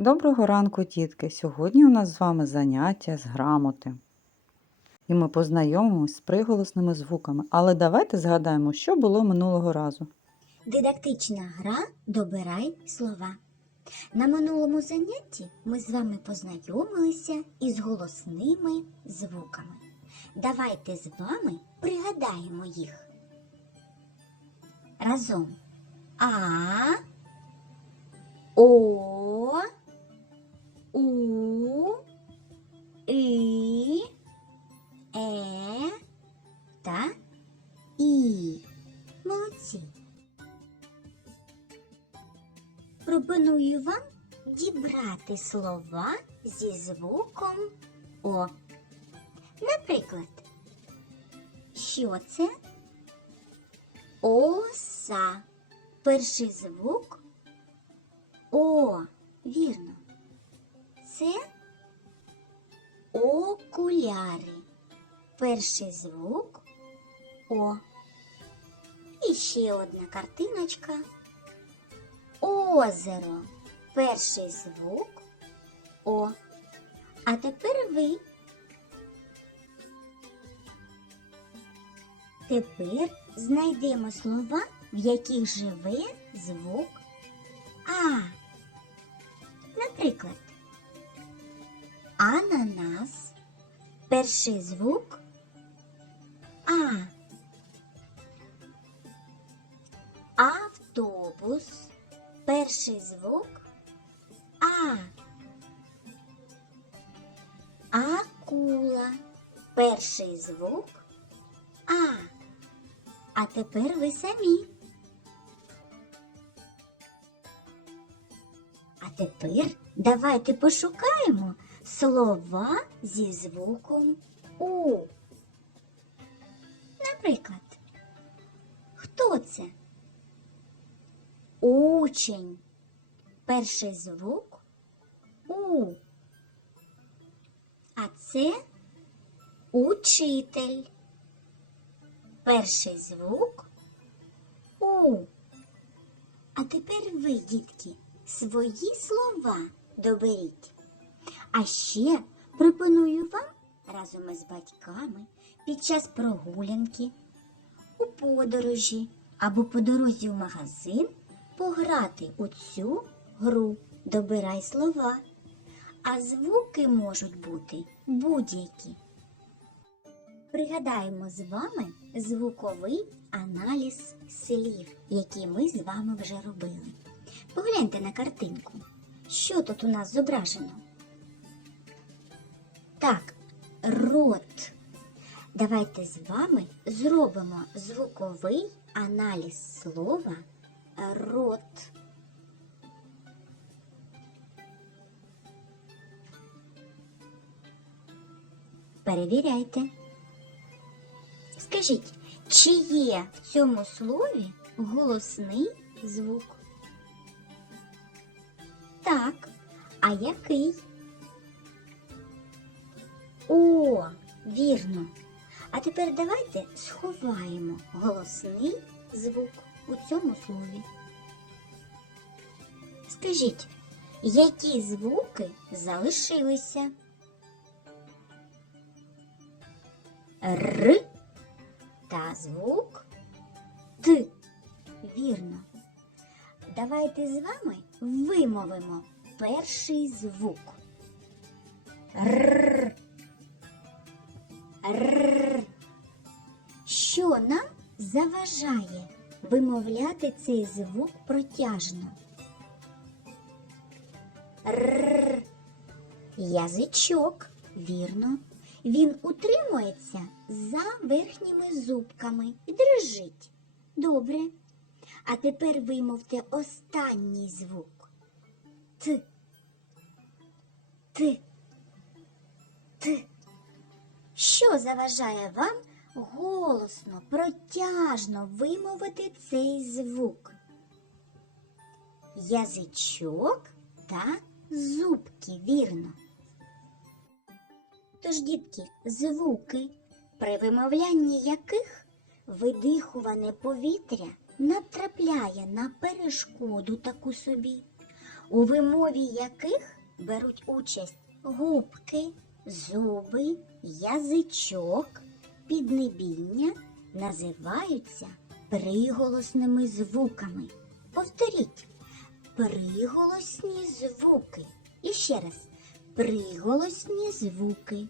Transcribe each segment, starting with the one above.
Доброго ранку, дітки! Сьогодні у нас з вами заняття з грамоти. І ми познайомимось з приголосними звуками. Але давайте згадаємо, що було минулого разу. Дидактична гра Добирай слова. На минулому занятті ми з вами познайомилися із голосними звуками. Давайте з вами пригадаємо їх. Разом. А, О, У, І, Е та І. Молодці. Пропоную вам дібрати слова зі звуком О. Наприклад, що це? Оса. Перший звук О. Це окуляри. Перший звук О. І ще одна картиночка. Озеро. Перший звук О. А тепер ви. Тепер знайдемо слова, в яких живе звук А. Наприклад, ананас. Перший звук А. Автобус. Перший звук А. Акула. Перший звук А. А тепер ви самі. А тепер давайте пошукаємо слова зі звуком У. Наприклад, хто це? Учень. Перший звук У. А це учитель. Перший звук У. А тепер ви, дітки, свої слова доберіть. А ще пропоную вам разом із батьками під час прогулянки, у подорожі або по дорозі в магазин пограти у цю гру Добирай слова. А звуки можуть бути будь-які. Пригадаємо з вами звуковий аналіз слів, який ми з вами вже робили. Погляньте на картинку. Що тут у нас зображено? Так, рот. Давайте з вами зробимо звуковий аналіз слова рот. Перевіряйте. Скажіть, чи є в цьому слові голосний звук? Так, а який? О, вірно. А тепер давайте сховаємо голосний звук у цьому слові. Скажіть, які звуки залишилися? Р та звук Т. Вірно. Давайте з вами вимовимо перший звук. Р. заважає вимовляти цей звук протяжно? Р. Язичок, вірно. Він утримується за верхніми зубками і дрижить. Добре. А тепер вимовте останній звук. Т. Т. Т. Що заважає вам голосно, протяжно вимовити цей звук? Язичок та зубки, вірно. Тож, дітки, звуки, при вимовлянні яких видихуване повітря натрапляє на перешкоду таку собі, у вимові яких беруть участь губки, зуби, язичок, піднебіння, називаються приголосними звуками. Повторіть приголосні звуки. І ще раз приголосні звуки.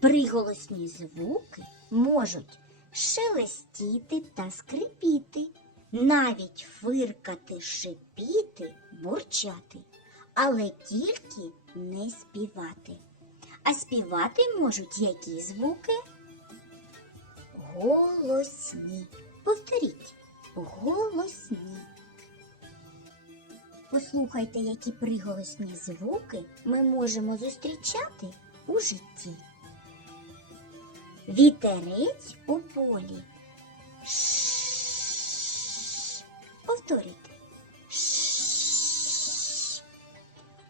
Приголосні звуки можуть шелестіти та скрипіти, навіть фиркати, шипіти, бурчати, але тільки не співати. А співати можуть які звуки? Голосні. Повторіть голосні. Послухайте, які приголосні звуки ми можемо зустрічати у житті. Вітерець у полі. Ш. Повторюйте. Ш.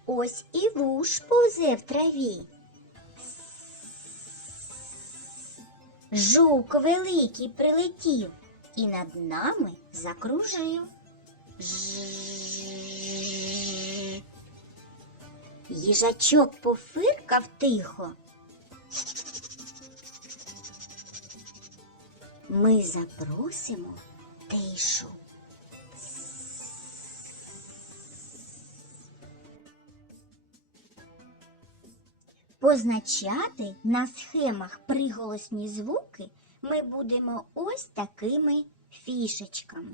Ось і вуш повзе в траві. Жук великий прилетів і над нами закружив. Їжачок пофиркав тихо. Ми запросимо тишу. Позначати на схемах приголосні звуки ми будемо ось такими фішечками.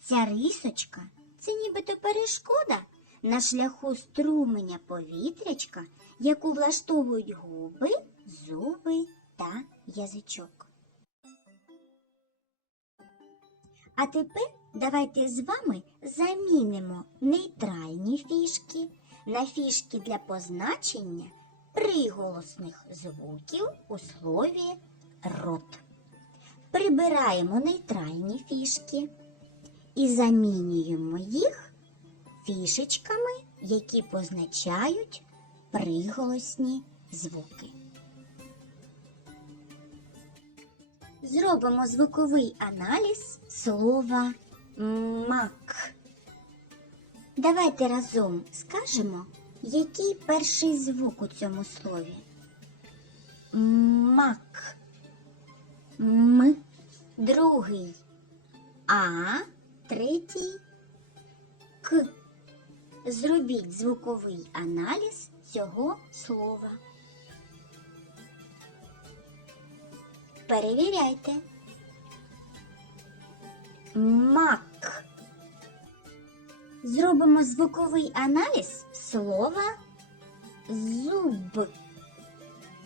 Ця рисочка це нібито перешкода на шляху струменя повітрячка, яку влаштовують губи, зуби та язичок. А тепер давайте з вами замінимо нейтральні фішки на фішки для позначення приголосних звуків у слові рот. Прибираємо нейтральні фішки і замінюємо їх фішечками, які позначають приголосні звуки. Зробимо звуковий аналіз слова мак. Давайте разом скажемо, який перший звук у цьому слові. Мак. М. Другий. А. Третій. К. Зробіть звуковий аналіз цього слова. Перевіряйте. Мак. Зробимо звуковий аналіз слова зуб.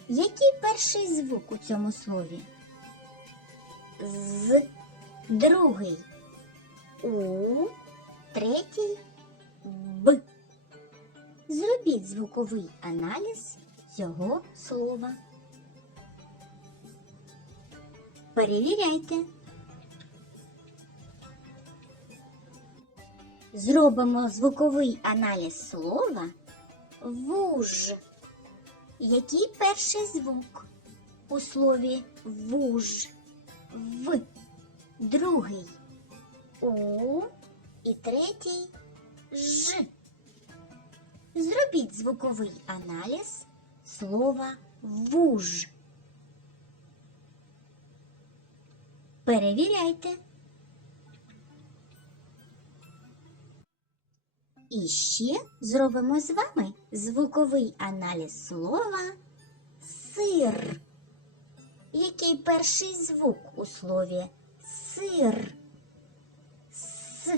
Який перший звук у цьому слові? З. Другий. У. Третій. Б. Зробіть звуковий аналіз цього слова. Перевіряйте. Зробимо звуковий аналіз слова вуж. Який перший звук у слові вуж? В. Другий У і третій Ж. Зробіть звуковий аналіз слова вуж. Перевіряйте. І ще зробимо з вами звуковий аналіз слова сир. Який перший звук у слові сир? С.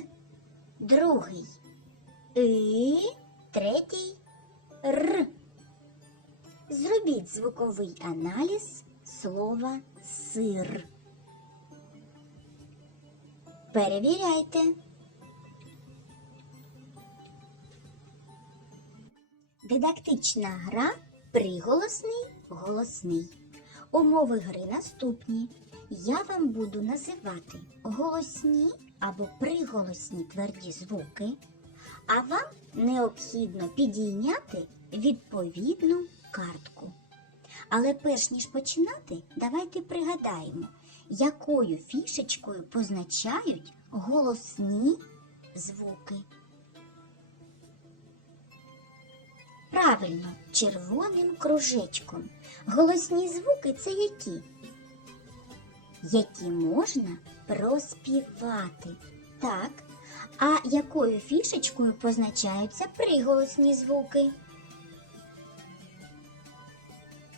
Другий. И. Третій. Р. Зробіть звуковий аналіз слова сир. Перевіряйте. Дидактична гра приголосний голосний. Умови гри наступні. Я вам буду називати голосні або приголосні тверді звуки, а вам необхідно підійняти відповідну картку. Але перш ніж починати, давайте пригадаємо, якою фішечкою позначають голосні звуки. Правильно, червоним кружечком. Голосні звуки це які? Які можна проспівати. Так. А якою фішечкою позначаються приголосні звуки?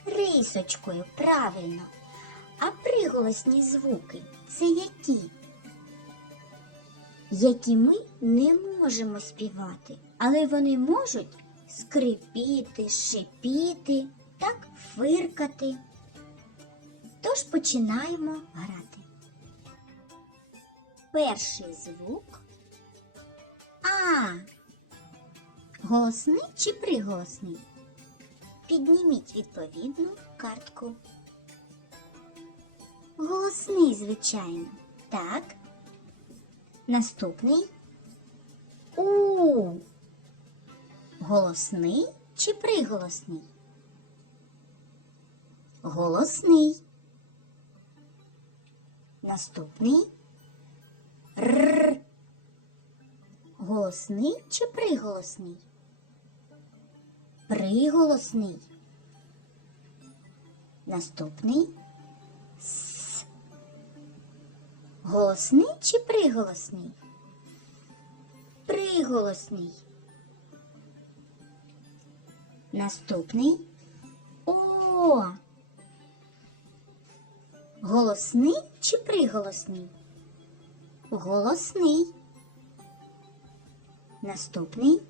Рисочкою, правильно. А приголосні звуки це які? Які ми не можемо співати, але вони можуть скрипіти, шипіти, так фиркати. Тож починаємо грати. Перший звук А. Голосний чи приголосний? Підніміть відповідну картку. Голосний, звичайно. Так. Наступний У. Голосний чи приголосний? Голосний. Наступний Р. Голосний чи приголосний? Приголосний. Наступний С. Голосний чи приголосний? Приголосний. Наступний О. Голосний чи приголосний? Голосний. Наступний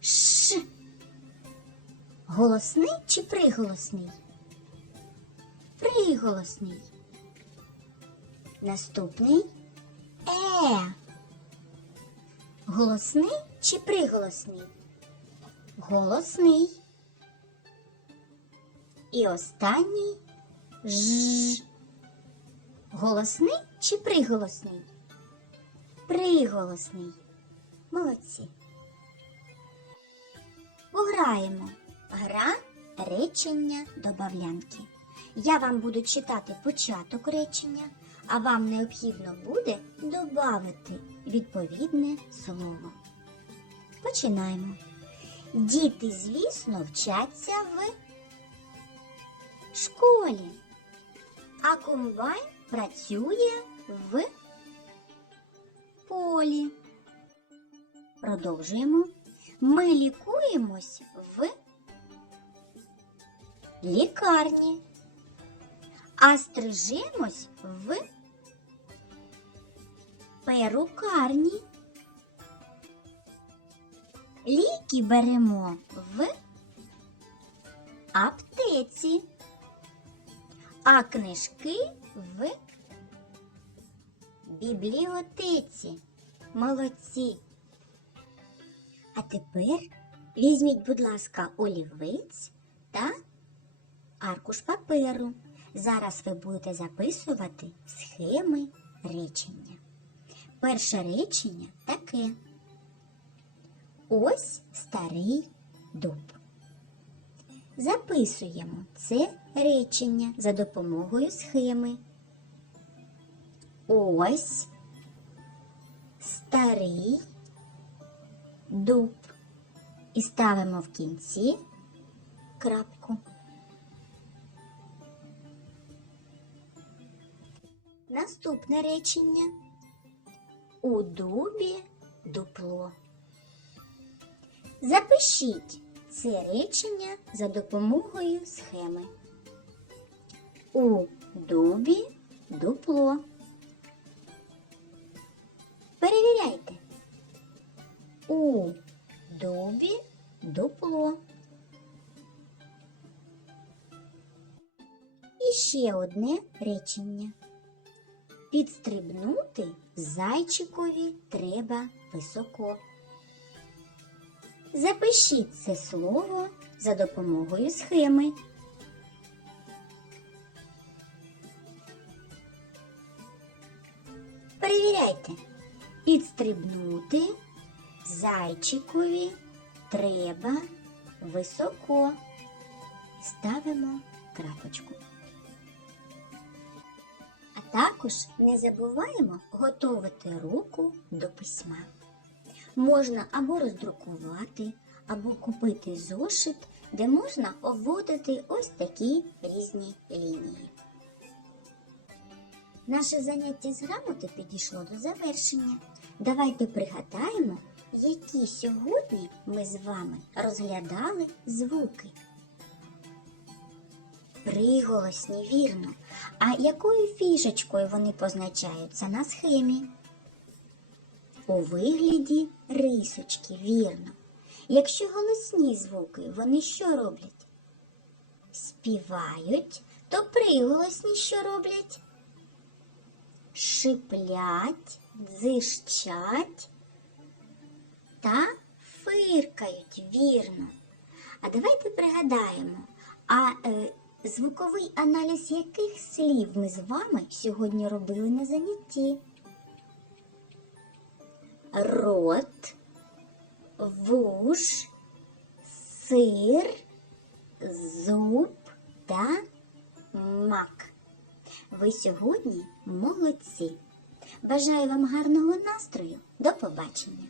Ш. Голосний чи приголосний? Приголосний. Наступний Е. Голосний чи приголосний? Голосний. І останній Ж. Голосний чи приголосний? Приголосний. Молодці. Пограємо. Гра речення добавлянки. Я вам буду читати початок речення, а вам необхідно буде додати відповідне слово. Починаємо. Діти, звісно, вчаться в школі, а комбайн працює в полі. Продовжуємо. Ми лікуємось в лікарні, а стрижемось в перукарні. Ліки беремо в аптеці, а книжки в бібліотеці. Молодці. А тепер візьміть, будь ласка, олівець та аркуш паперу. Зараз ви будете записувати схеми речення. Перше речення таке. Ось старий дуб. Записуємо це речення за допомогою схеми. Ось старий дуб. І ставимо в кінці крапку. Наступне речення. У дубі дупло. Запишіть це речення за допомогою схеми. У дубі дупло. Перевіряйте. У дубі дупло. І ще одне речення. Підстрибнути зайчикові треба високо. Запишіть це слово за допомогою схеми. Перевіряйте. Підстрибнути зайчикові треба високо. Ставимо крапочку. А також не забуваємо готувати руку до письма. Можна або роздрукувати, або купити зошит, де можна обводити ось такі різні лінії. Наше заняття з грамоти підійшло до завершення. Давайте пригадаємо, які сьогодні ми з вами розглядали звуки. Приголосні, вірно. А якою фішечкою вони позначаються на схемі? У вигляді рисочки, вірно. Якщо голосні звуки, вони що роблять? Співають, то приголосні що роблять? Шиплять, дзищать та фиркають, вірно. А давайте пригадаємо, а е, звуковий аналіз яких слів ми з вами сьогодні робили на занятті? Рот, вуш, сир, зуб та мак. Ви сьогодні молодці. Бажаю вам гарного настрою. До побачення!